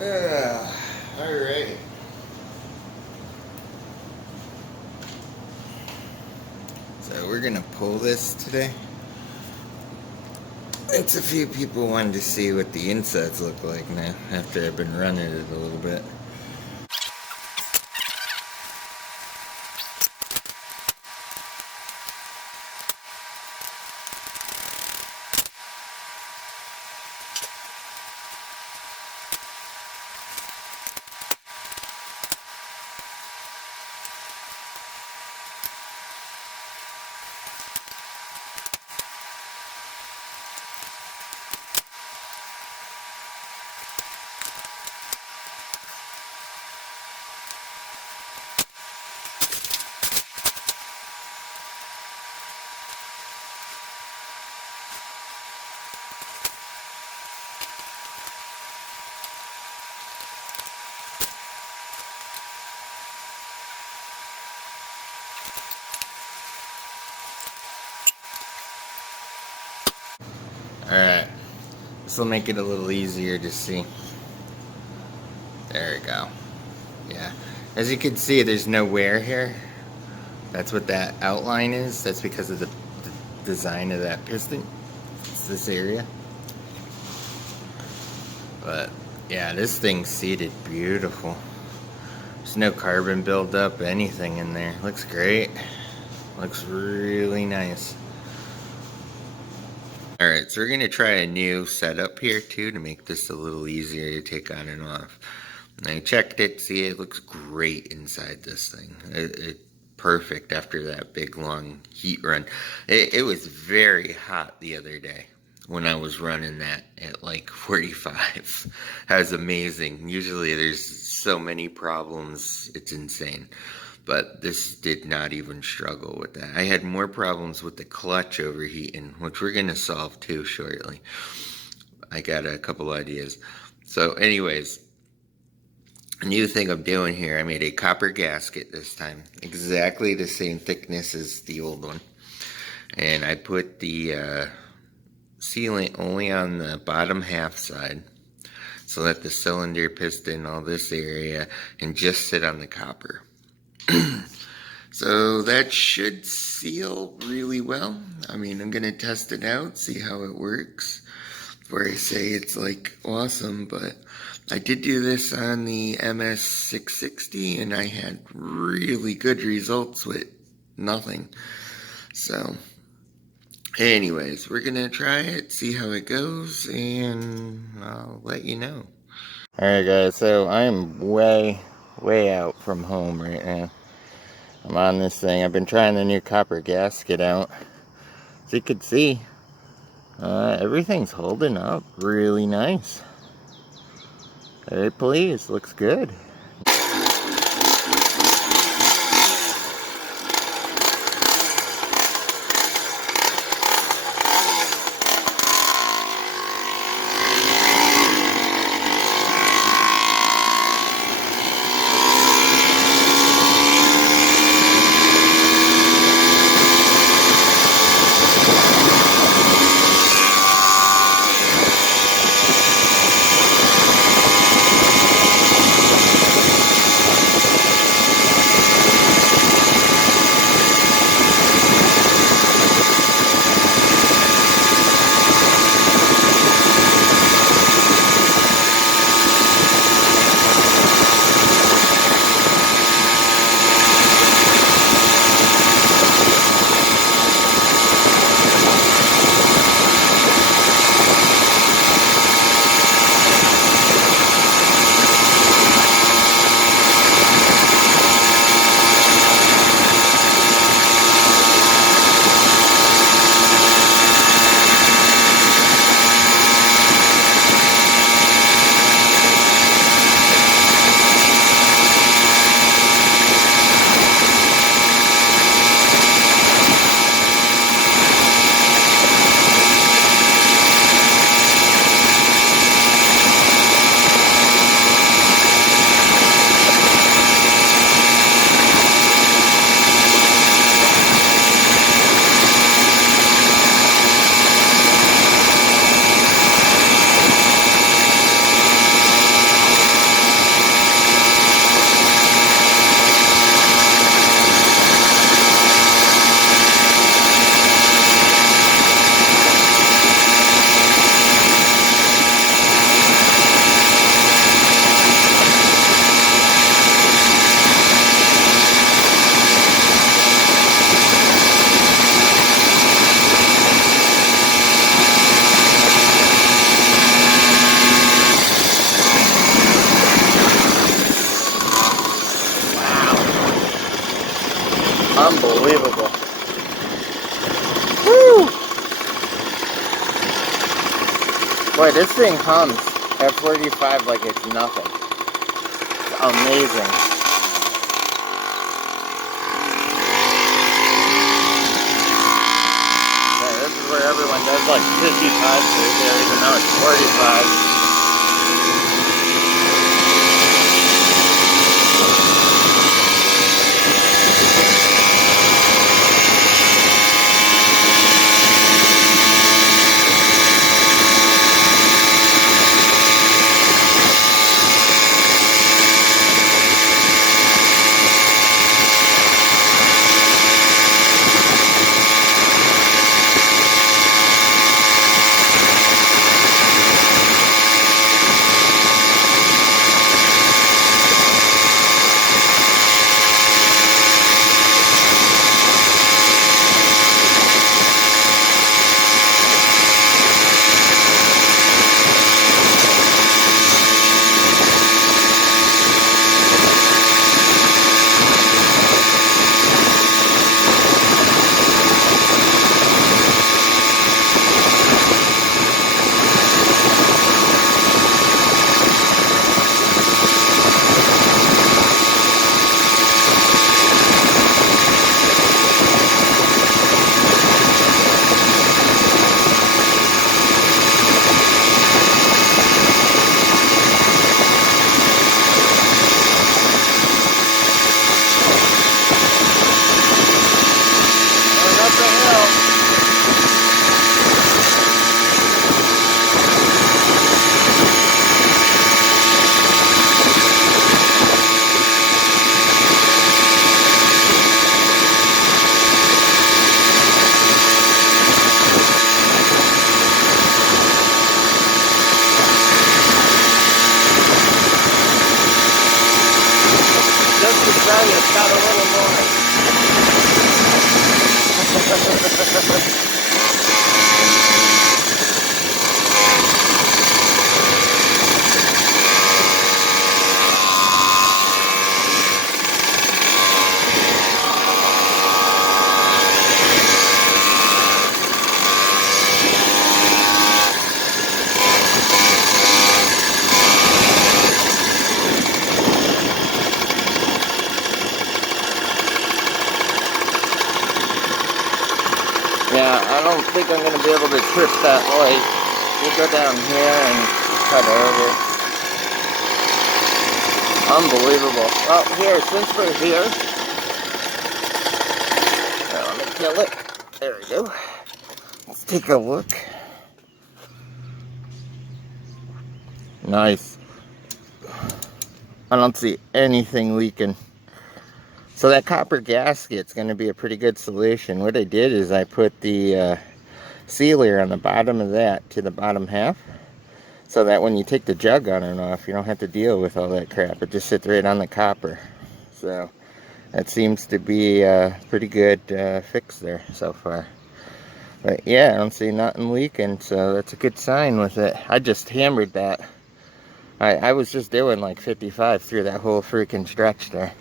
Alright. So we're gonna pull this today. It's a few people wanted to see what the insides look like now after I've been running it a little bit. Alright, this will make it a little easier to see. There we go. Yeah, as you can see, there's no wear here. That's what that outline is. That's because of the design of that piston. It's this area. But yeah, this thing's seated beautiful. There's no carbon buildup, anything in there. Looks great. Looks really nice. Alright, so we're going to try a new setup here too to make this a little easier to take on and off. And I checked it, see it looks great inside this thing. Perfect after that big long heat run. It was very hot the other day when I was running that at like 45. That was amazing. Usually there's so many problems, it's insane. But this did not even struggle with that. I had more problems with the clutch overheating, which we're going to solve too shortly. I got a couple ideas. So anyways, a new thing I'm doing here, I made a copper gasket this time. Exactly the same thickness as the old one. And I put the sealant only on the bottom half side, so that the cylinder, piston, all this area, and just sit on the copper. So that should seal really well. I mean, I'm gonna test it out, see how it works before I say it's like awesome, but I did do this on the MS460 and I had really good results with nothing. So anyways, we're gonna try it, see how it goes, and I'll let you know. Alright guys, so I'm way out from home right now. I'm on this thing. I've been trying the new copper gasket out. As you can see, everything's holding up really nice. Very pleased. Looks good. Boy, this thing hums at 45 like it's nothing. It's amazing. Yeah, this is where everyone does like 55 through here, even though it's 45. It's got a little more. Yeah, I don't think I'm going to be able to trip that light. We'll go down here and cut over. Unbelievable. Well, here, since we're here, let me kill it. There we go. Let's take a look. Nice. I don't see anything leaking. So that copper gasket's going to be a pretty good solution. What I did is I put the sealer on the bottom of that to the bottom half, so that when you take the jug on and off, you don't have to deal with all that crap. It just sits right on the copper. So that seems to be a pretty good fix there so far. But yeah, I don't see nothing leaking, so that's a good sign with it. I just hammered that. I was just doing like 55 through that whole freaking stretch there.